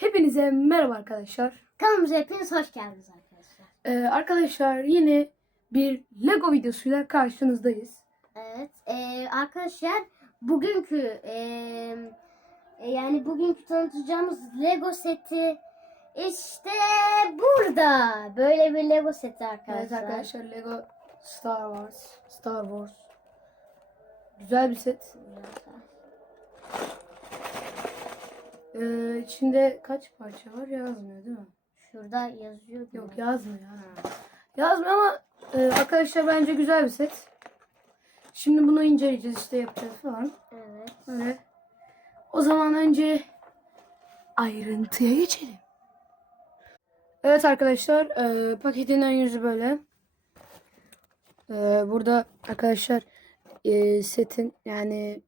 Hepinize merhaba arkadaşlar. Kanalımıza hepiniz hoş geldiniz arkadaşlar. Ee, arkadaşlar yine bir Lego videosuyla karşınızdayız. Evet e, arkadaşlar bugünkü e, e, yani bugünkü tanıtacağımız Lego seti işte burada. Böyle bir Lego seti arkadaşlar. Evet arkadaşlar Lego Star Wars. Star Wars. Güzel bir set. Ee, içinde kaç parça var yazmıyor değil mi? Şurada yazıyor. Yok ya. yazmıyor. yazmıyor. Yazmıyor ama e, arkadaşlar bence güzel bir set. Şimdi bunu inceleyeceğiz işte yapacağız falan. Evet. Öyle. O zaman önce ayrıntıya geçelim. Evet arkadaşlar e, paketin ön yüzü böyle. E, burada arkadaşlar e, setin yani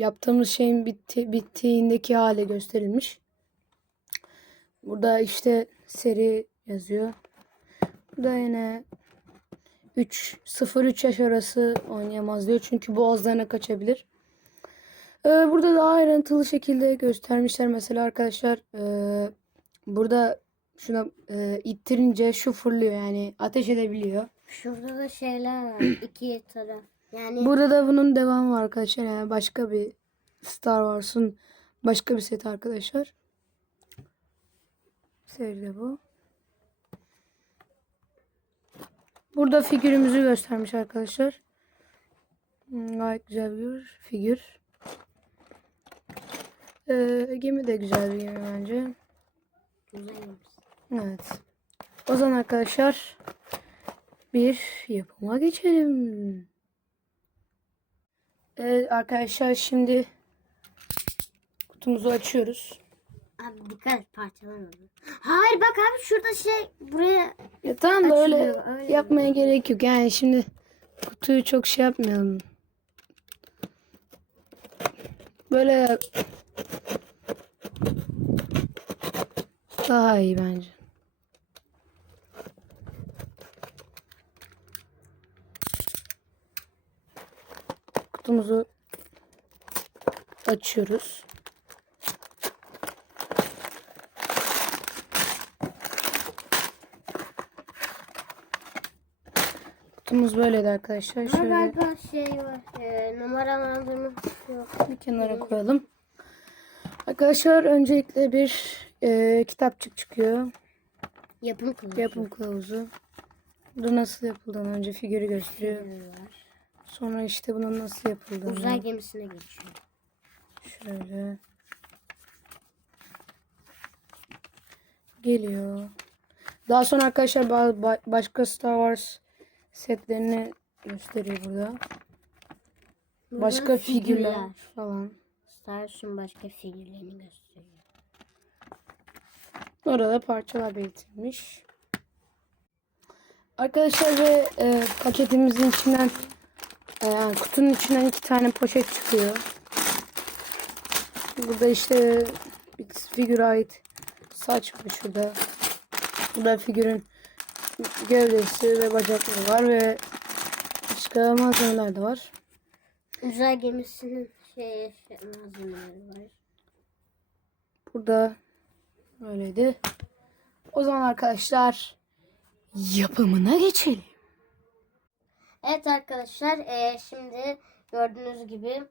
yaptığımız şeyin bitti, bittiğindeki hali gösterilmiş. Burada işte seri yazıyor. Burada yine 3 0-3 yaş arası oynayamaz diyor. Çünkü boğazlarına kaçabilir. Ee, burada daha ayrıntılı şekilde göstermişler. Mesela arkadaşlar e, burada şuna e, ittirince şu fırlıyor yani ateş edebiliyor. Şurada da şeyler var. iki taraf. Yani Burada da bunun devamı var arkadaşlar. Yani başka bir Star Wars'un başka bir seti arkadaşlar. Seride bu. Burada figürümüzü göstermiş arkadaşlar. Hmm, Gayet güzel bir figür. Ee, gemi de güzel bir gemi bence. Evet. O zaman arkadaşlar bir yapıma geçelim. Evet arkadaşlar şimdi kutumuzu açıyoruz. Abi dikkat et parçalanmadı. Hayır bak abi şurada şey buraya Ya tamam da öyle, Açılıyor, öyle. yapmaya gerek yok. Yani şimdi kutuyu çok şey yapmayalım. Böyle yap- daha iyi bence. Kutumuzu açıyoruz. Kutumuz böyleydi arkadaşlar. Ama Şöyle galiba şey var. E, numaralandırma yok. bir kenara koyalım. Arkadaşlar öncelikle bir e, kitapçık çıkıyor. Yapım kılıcı. Yapım kılavuzu. Burada nasıl yapıldığını önce figürü gösteriyor. var. Sonra işte bunun nasıl yapıldığını. Uzay gemisine geçiyor. Şöyle. Geliyor. Daha sonra arkadaşlar ba- ba- başka Star Wars setlerini gösteriyor burada. Burada Başka figürler falan. Star Wars'un başka figürlerini gösteriyor. Orada parçalar belirtilmiş. Arkadaşlar ve e, paketimizin içinden e, kutunun içinden iki tane poşet çıkıyor. Burada işte bir figüre ait saç var şurada. Burada figürün gövdesi ve bacakları var ve başka malzemeler de var. Uzay gemisinin şey, şey malzemeleri var. Burada öyleydi. O zaman arkadaşlar yapımına geçelim. Evet arkadaşlar e, şimdi gördüğünüz gibi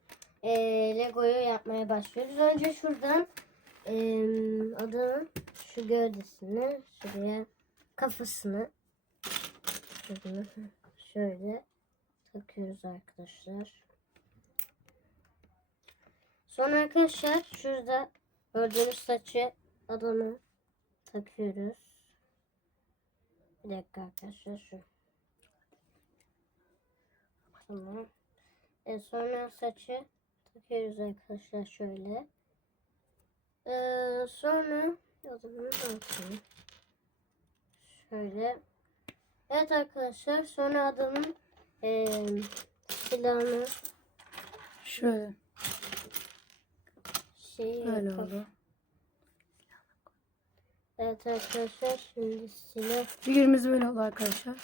e, Lego'yu yapmaya başlıyoruz. Önce şuradan e, adamın şu gövdesini şuraya kafasını şunu şöyle takıyoruz arkadaşlar. Sonra arkadaşlar şurada gördüğünüz saçı adamı takıyoruz. Bir dakika arkadaşlar şu. Tamam. E, sonra saçı takıyoruz arkadaşlar şöyle. E, sonra o zaman. Şöyle. Evet arkadaşlar sonra adamın e, silahını Şöyle şey böyle oldu. Evet arkadaşlar şimdi silah Figürümüz böyle oldu arkadaşlar.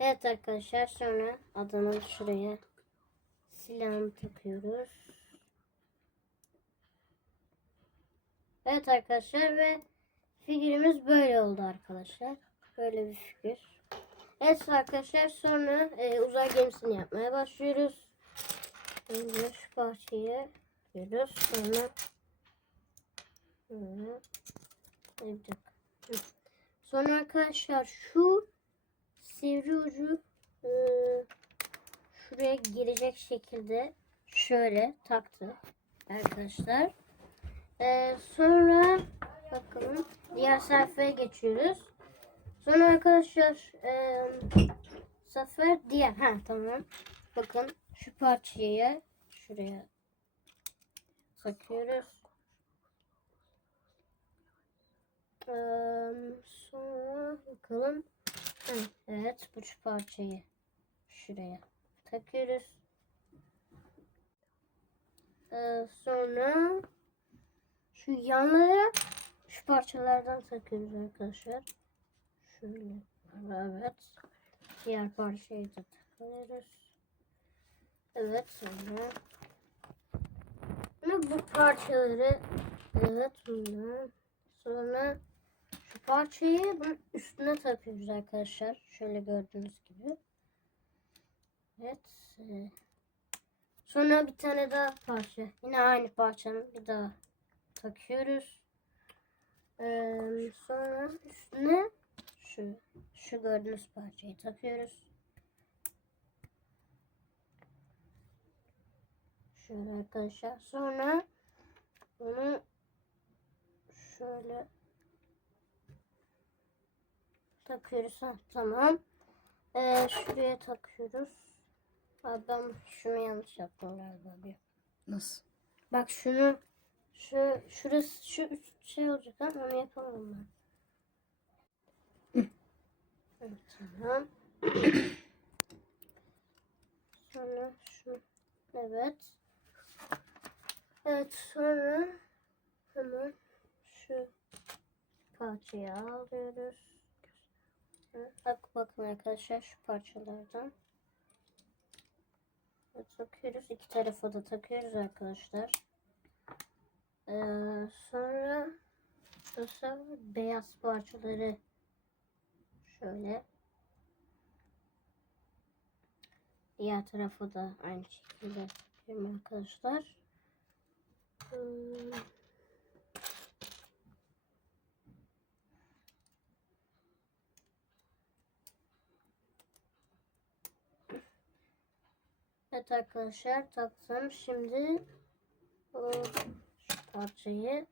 Evet arkadaşlar sonra adamın şuraya silahını takıyoruz. Evet arkadaşlar ve figürümüz böyle oldu arkadaşlar. Böyle bir figür. Evet arkadaşlar sonra e, uzay gemisini yapmaya başlıyoruz. Önce şu parçayı yapıyoruz. Sonra Böyle. Sonra arkadaşlar şu sivri ucu e, şuraya girecek şekilde şöyle taktı arkadaşlar. E, sonra bakalım diğer sayfaya geçiyoruz. Sonra arkadaşlar e, sefer diğer ha tamam. Bakın şu parçayı şuraya takıyoruz. Eee, sonra bakalım. Hı, evet bu şu parçayı şuraya takıyoruz. Eee, sonra şu yanlara şu parçalardan takıyoruz arkadaşlar. Şöyle. Evet. Diğer parçayı da takıyoruz. Evet sonra. Ve bu parçaları evet bunlar. Sonra şu parçayı bunun üstüne takıyoruz arkadaşlar. Şöyle gördüğünüz gibi. Evet. e, Sonra bir tane daha parça. Yine aynı parçanın bir daha takıyoruz. Ee, sonra üstüne şu şu gördüğünüz parçayı takıyoruz. Şöyle arkadaşlar. Sonra bunu şöyle takıyoruz. Ha, tamam. Ee, şuraya takıyoruz. Ben şunu yanlış yaptım galiba bir. Nasıl? Bak şunu şu şurası şu üst şey olacak ama onu yapamam ben. Evet, tamam. Sonra şu evet. Evet sonra hemen şu parçayı alıyoruz. Bak bakın arkadaşlar şu parçalardan. Takıyoruz. İki tarafa da takıyoruz arkadaşlar. Ee, sonra sonra beyaz parçaları şöyle diğer tarafa da aynı şekilde yapıyorum arkadaşlar. Hmm. Evet arkadaşlar taktım. Şimdi parçayı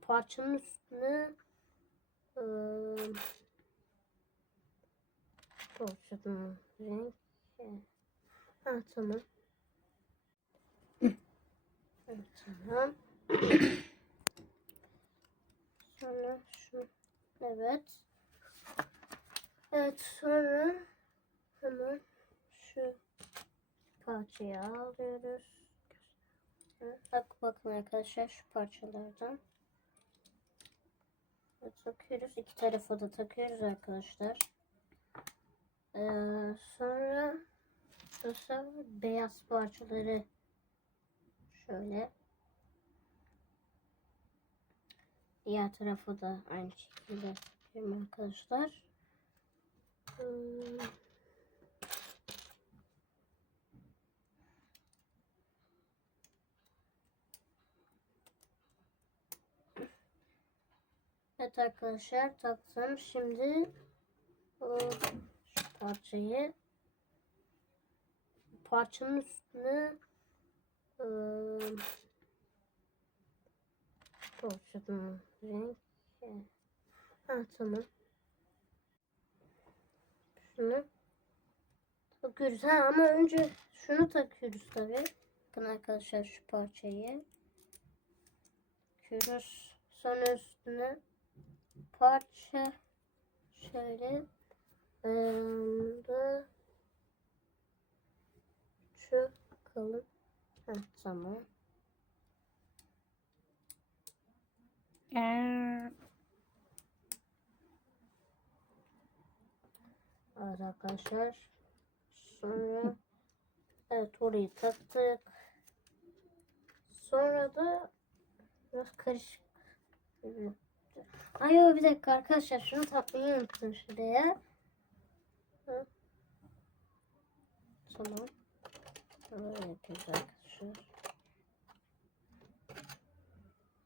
parçanın üstüne ıı, Porçadım renk. Ha tamam. Evet tamam. Sonra şu. Evet. Evet sonra hemen şu parçayı alıyoruz. Bak bakın arkadaşlar şu parçalardan. Takıyoruz. İki tarafa da takıyoruz arkadaşlar. Ee, sonra sonra beyaz parçaları şöyle diğer tarafa da aynı şekilde yapıyorum arkadaşlar. Hmm. Evet arkadaşlar taktım. Şimdi o şu parçayı parçanın üstüne ıı, renk. Ha tamam. Şunu takıyoruz. Ha ama önce şunu takıyoruz tabi. Bakın arkadaşlar şu parçayı. Takıyoruz. Sonra üstüne parça şöyle Eee, da şu kalın. Ha, tamam. Evet arkadaşlar. Sonra Evet orayı taktık. Sonra da biraz karışık. Ay yo, bir dakika arkadaşlar şunu takmayı unuttum şuraya. Tamam. Böyle yapıyoruz arkadaşlar.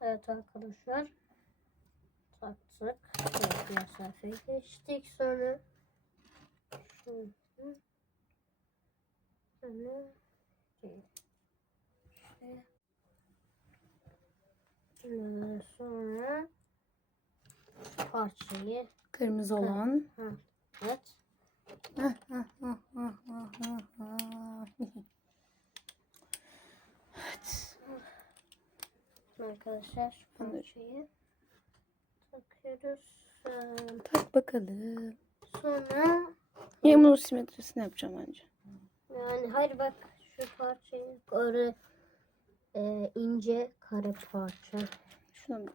Evet arkadaşlar. Taktık. Evet, sayfaya geçtik. Sonra Sonra şuraya. Ee, Sonra parçayı Kırmızı olan. ha, evet. evet. Arkadaşlar parçayı takıyoruz. Ee, Tak bakalım. Sonra Ya bunun simetrisini yapacağım önce. yani hayır bak şu parçayı böyle e, ince kare parça. Şuna bak.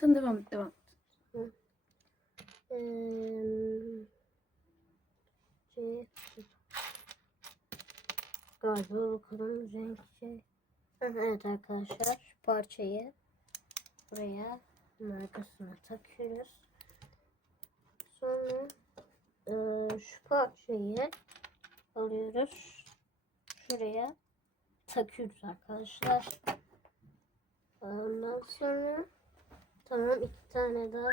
Sen devam et devam. et. Eee, C galiba bakalım renk şey. Evet arkadaşlar şu parçayı buraya arkasına takıyoruz. Sonra eee, şu parçayı alıyoruz. Şuraya takıyoruz arkadaşlar. Ondan sonra tamam iki tane daha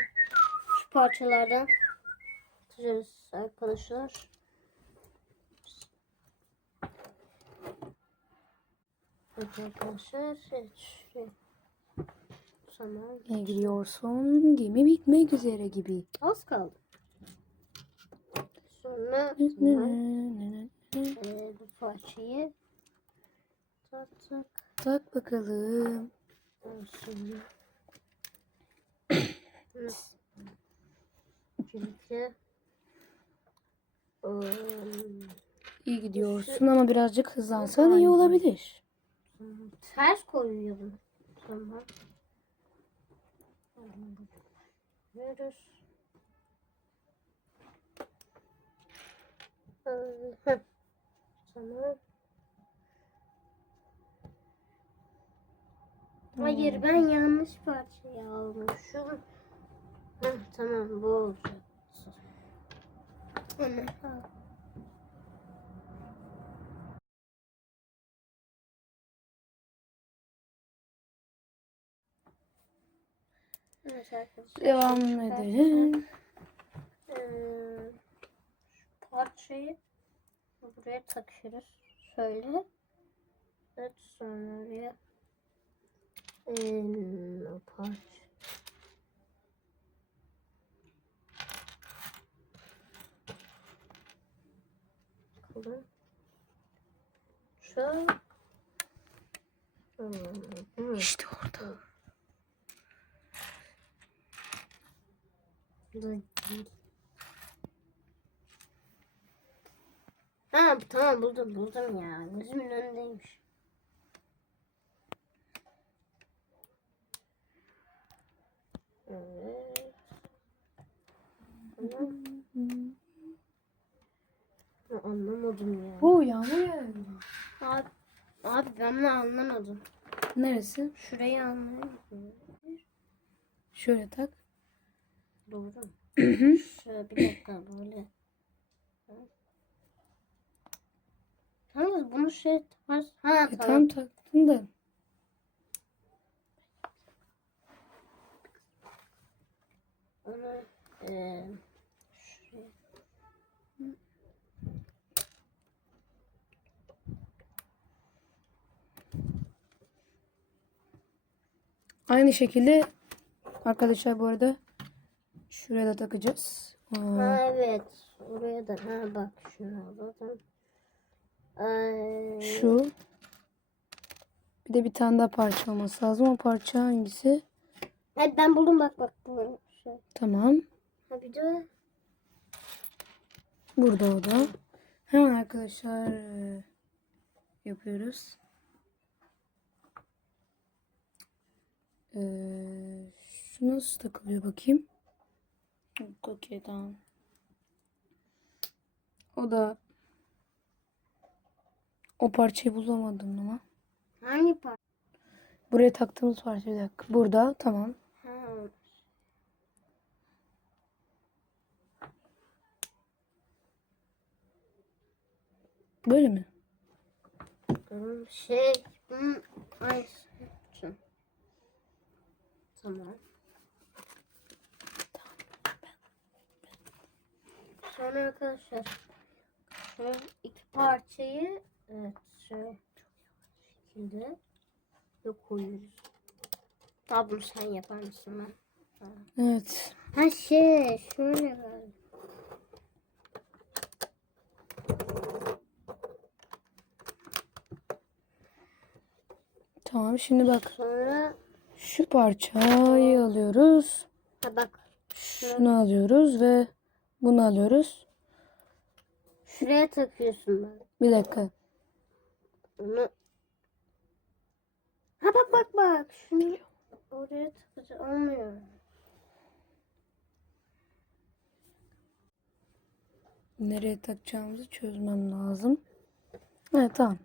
şu parçalardan atacağız arkadaşlar. Evet arkadaşlar. Evet. Tamam. İyi gidiyorsun. Gemi bitmek üzere gibi. Az kaldı. Sonra ee, bu parçayı taktık. Tak bakalım. Sonra Çünkü um, İyi gidiyorsun ama birazcık hızlansan iyi olabilir. ters koyuyorum. Tamam. Veriyoruz. Ee. Tamam. Hayır ben yanlış parçayı almışım. Heh, tamam bu olacak. Al. Evet arkadaşlar. Devam Şu edelim. Ee, şu parçayı buraya takıyoruz. Şöyle. Evet sonra oraya ee, o parça. Bakalım. Şu. Hmm. İşte orada. Ha tamam buldum buldum ya. Gözümün önündeymiş. Evet. Tamam. Ha, Anlamadım ya. Oo yağmur yağıyor. Abi, abi ben bunu anlamadım. Neresi? Şurayı anlayamadım. Şöyle tak. Doğru. Şöyle bir dakika böyle. Yalnız bunu şey ters. Ha E, tamam. tam taktın da. Onu eee şuraya. Aynı şekilde arkadaşlar bu arada şuraya da takacağız. Aa, Ha evet. Oraya da ha bak şunu alalım. Ay, şu. Bir de bir tane daha parça olması lazım. O parça hangisi? Evet ben buldum bak bak bu şey. Tamam. Ha bir de Burada o da. Hemen arkadaşlar e, yapıyoruz. Ee, şu nasıl takılıyor bakayım. Tamam. O da O parçayı bulamadım ama. Hangi parça? Buraya taktığımız parça bir dakika. Burada tamam. Ha. Böyle mi? Hmm, Şey, bunun aynısı. Tamam. Sonra arkadaşlar şu iki parçayı evet şöyle şekilde yok koyuyoruz. Daha bunu sen yapar mısın lan? Evet. Ha şey şöyle galiba. Tamam şimdi bak. Sonra Şu parçayı alıyoruz. ha bak Şunu alıyoruz ve bunu alıyoruz. şuraya takıyorsun bak. Bir dakika. Onu Ha bak bak bak. Şunu oraya takacağım. Olmuyor. Nereye takacağımızı çözmem lazım. Evet tamam.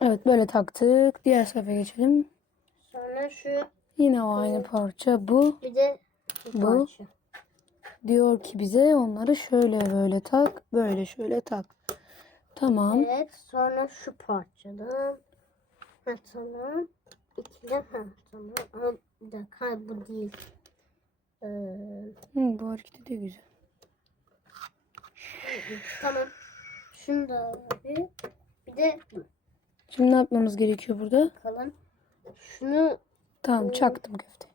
Evet böyle taktık. Diğer sayfaya geçelim. Sonra şu Yine o aynı parça. Bu bir de bu, Bu. parça. diyor ki bize onları şöyle böyle tak. Böyle şöyle tak. Tamam. Evet. Sonra şu parçadan. Ha tamam. İkili ha tamam. Ama bir dakika bu değil. Ee, Hı, bu hareketi de güzel. tamam. Şunu da abi. Bir de Şimdi ne yapmamız gerekiyor burada? bakalım. Şunu Tamam çaktım köfteyi.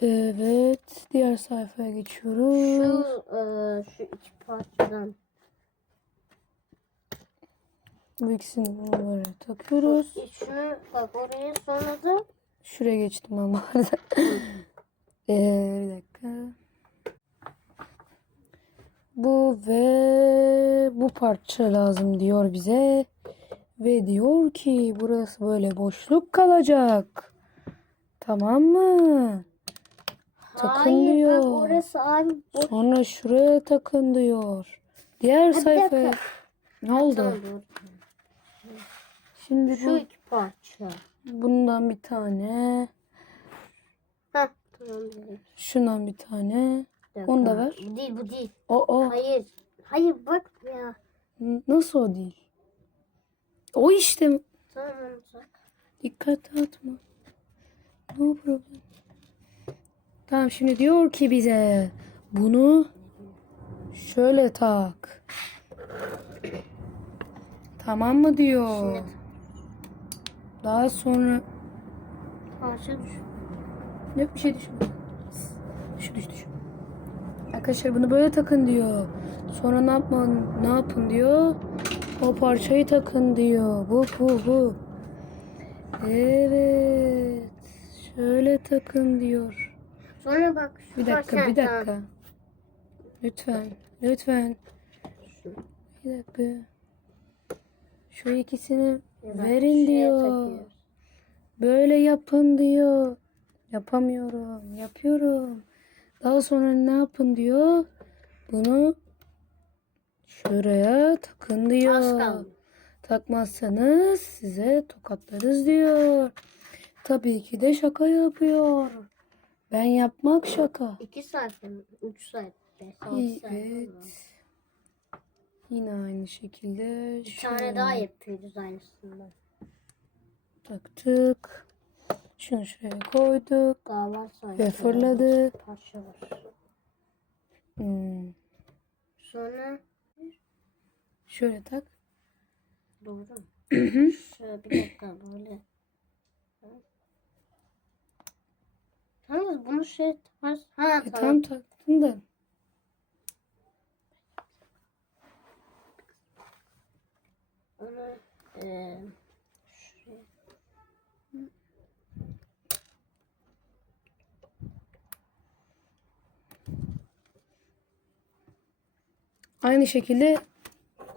Evet. Diğer sayfaya geçiyoruz. şu e, şu iki parçadan Bu ikisini böyle takıyoruz. E, Şunu bak oraya sonra da Şuraya geçtim ben bu arada. Ee, bir dakika. Bu ve bu parça lazım diyor bize. Ve diyor ki burası böyle boşluk kalacak. Tamam mı? Takın Hayır diyor. bak orası abi boş. Sonra şuraya takın diyor. Diğer bir sayfaya. dakika. Ne oldu? Şimdi Şu bu, iki parça. bundan bir tane. Heh, tamam. Şundan bir tane. Dakika. Onu da ver. Bu değil bu değil. O o. Hayır. Hayır bak ya. Nasıl o değil? O işte. Tamam olacak. Dikkat atma. No problem. Tamam şimdi diyor ki bize bunu şöyle tak. Tamam mı diyor. Şimdi Daha sonra parça düş. yok bir şey düşmedi. Şu düş düş. Arkadaşlar bunu böyle takın diyor. Sonra ne yapman ne yapın diyor. O parçayı takın diyor. Bu bu bu. Evet. Şöyle takın diyor. Sonra bak şu Bir dakika, bir dakika. Lütfen, lütfen. Bir dakika. Şu ikisini verin diyor. Böyle yapın diyor. Yapamıyorum, yapıyorum. Daha sonra ne yapın diyor. Bunu şuraya takın diyor. Takmazsanız size tokatlarız diyor. Tabii ki de şaka yapıyor. Ben yapmak şaka. İki sayfa mı? Üç sayfa. Beş, altı sayfa Evet. Yine aynı şekilde Bir tane daha şöyle yapıyoruz aynısından. taktık. Şunu şuraya koyduk Daha var sanki. ve fırladık. Parça var. Hmm. Sonra Şöyle tak. doğru mu? Şöyle bir dakika böyle. Tamam bunu şey yaparız. Ha E, tamam. tam taktın da. Onu eee şuraya. Aynı şekilde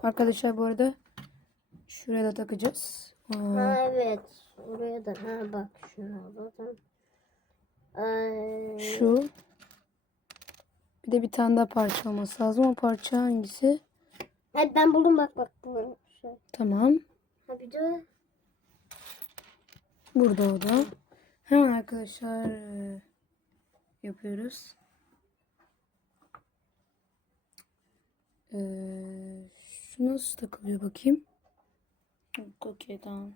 arkadaşlar bu arada Şuraya da takacağız. Aa, Ha evet. Oraya da. Ha bak şuna bakın. Ay, şu. Bir de bir tane daha parça olması lazım. O parça hangisi? Hayır, ben buldum bak bak. Bu şey. Tamam. Ha bir de Burada o da. Hemen arkadaşlar e, yapıyoruz. Ee, şu nasıl takılıyor bakayım. Okey tamam.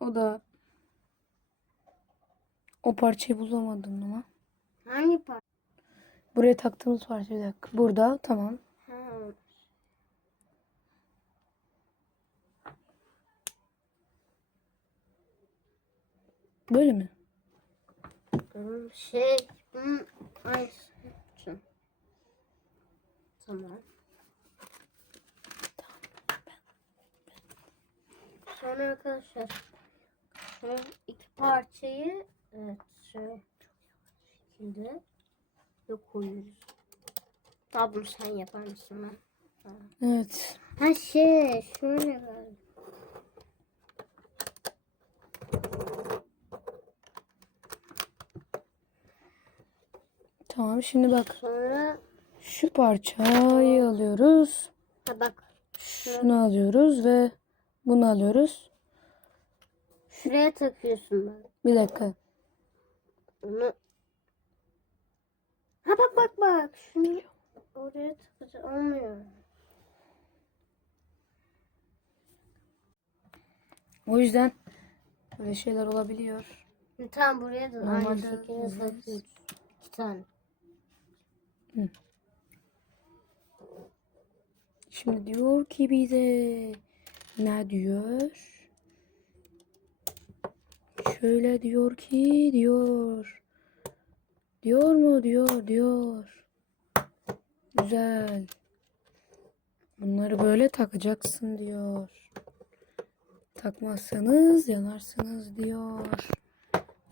O da o parçayı bulamadım ama. hangi parça? Buraya taktığımız parça bir dakika. Burada tamam. Ha. Böyle mi? Şey. Hmm, ay. Tamam. Sonra arkadaşlar iki parçayı evet şöyle şekilde yok koyuyoruz. Daha bunu sen yapar mısın ben? Evet. Ha şey şöyle galiba. Tamam şimdi bak. Sonra Şu parçayı alıyoruz. ha bak Şunu alıyoruz ve bunu alıyoruz. şuraya takıyorsun ben. Bir dakika. Onu Ha bak bak bak şunu oraya takacağım olmuyor. O yüzden böyle şeyler olabiliyor. Tam buraya da aynı Normalde şekilde takıyoruz. İki tane. Şimdi diyor ki bize ne diyor? Şöyle diyor ki diyor. Diyor mu diyor diyor. Güzel. Bunları böyle takacaksın diyor. Takmazsanız yanarsınız diyor.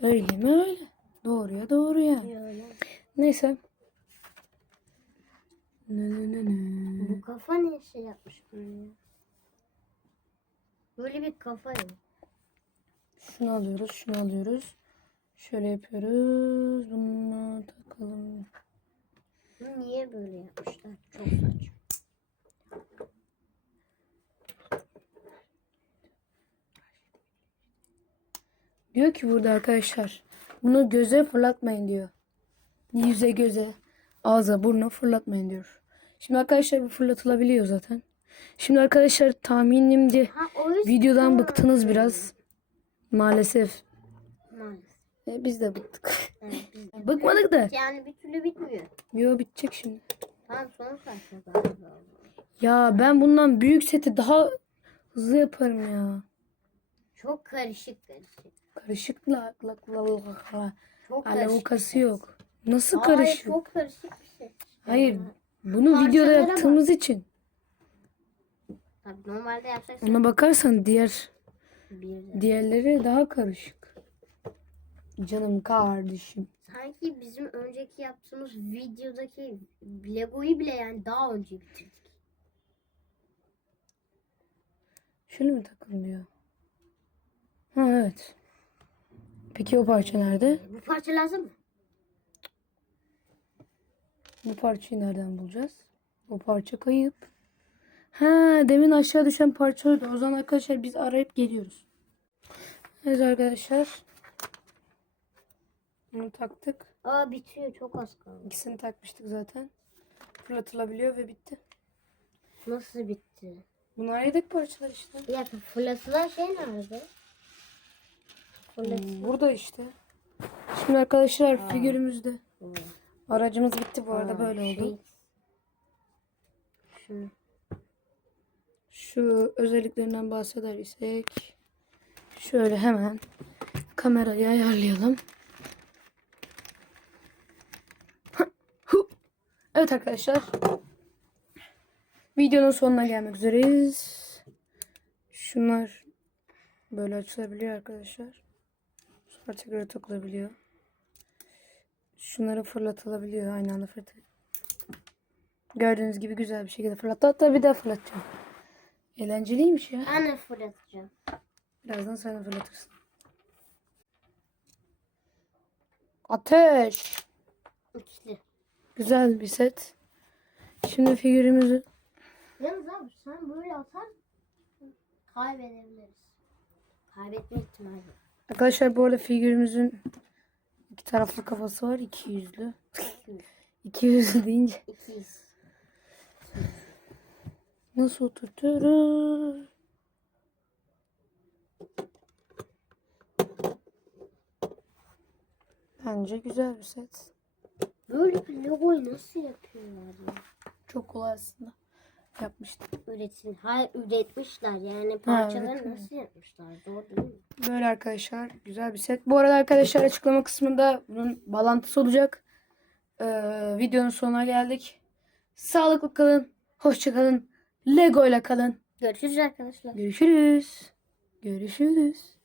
Öyle mi öyle? Doğruya doğru yani. Böyle. Neyse. Ne ne ne ne. Bu kafa ne şey yapmış buraya? Böyle bir kafa ya. Şunu alıyoruz, şunu alıyoruz. Şöyle yapıyoruz. Bunu takalım. Bunu niye böyle yapmışlar? Çok saçma. Diyor ki burada arkadaşlar. Bunu göze fırlatmayın diyor. Yüze göze. Ağza burna fırlatmayın diyor. Şimdi arkadaşlar bu fırlatılabiliyor zaten. Şimdi arkadaşlar tahminimce Ha videodan bıktınız biraz. Maalesef. Maalesef. E, biz de bıktık. Evet, biz de- Bıkmadık da. Yani bir türlü bitmiyor. Yo bitecek şimdi. Tamam son sayfa galiba. Ya ben bundan büyük seti daha hızlı yaparım ya. Çok karışık karışık. Karışık la la la la. Çok. Alakası yok. Nasıl Hayır, karışık? çok karışık bir şey. Hayır. Bunu Parçalara videoda yaptığımız için. Tabii normalde yapsak Ona bakarsan diğer bir de. diğerleri daha karışık. Canım kardeşim. Sanki bizim önceki yaptığımız videodaki Lego'yu bile yani daha önce bitirdik. Şöyle mi takılıyor? Ha evet. Peki o parça nerede? Bu parça lazım mı? Bu parçayı nereden bulacağız? O parça kayıp. Ha demin aşağı düşen parçaydı. O zaman arkadaşlar biz arayıp geliyoruz. Evet arkadaşlar. Bunu taktık. Aa bitiyor çok az kaldı. İkisini takmıştık zaten. Fırlatılabiliyor ve bitti. Nasıl bitti? Bunlar yedek parçalar işte. Dakika fırlatılan şey nerede? Fırlat. Hmm, Burada işte. Şimdi arkadaşlar figürümüzde. Aracımız bitti bu arada böyle oldu. Şey. Şunu. Şu özelliklerinden bahsedersek şöyle hemen kamerayı ayarlayalım. Evet arkadaşlar. Videonun sonuna gelmek üzereyiz. Şunlar böyle açılabiliyor arkadaşlar. Sonra tekrar takılabiliyor. Şunları fırlatılabiliyor aynı anda fırlat. Gördüğünüz gibi güzel bir şekilde fırlattı. Hatta bir daha fırlatacağım. Eğlenceliymiş ya. Ben de fırlatacağım. Birazdan sen de fırlatırsın. Ateş. Üçlü. Güzel bir set. Şimdi figürümüzü Yalnız abi sen böyle atar kaybedebiliriz. Kaybetme ihtimali. Arkadaşlar bu arada figürümüzün iki taraflı kafası var. iki yüzlü. İki- İki yüzlü deyince İkiyiz. nasıl oturturuz? Bence güzel bir set. Böyle bir logoyu nasıl yapıyorlar ya? Çok kolay aslında. Yapmıştım. Üretim. Hayır üretmişler yani parçaları üretim. nasıl yapmışlar? Zor değil mi? Böyle arkadaşlar güzel bir set. Bu arada arkadaşlar açıklama kısmında bunun bağlantısı olacak. Ee, videonun sonuna geldik. Sağlıklı kalın. Hoşça kalın. Lego ile kalın. Görüşürüz arkadaşlar. Görüşürüz. Görüşürüz.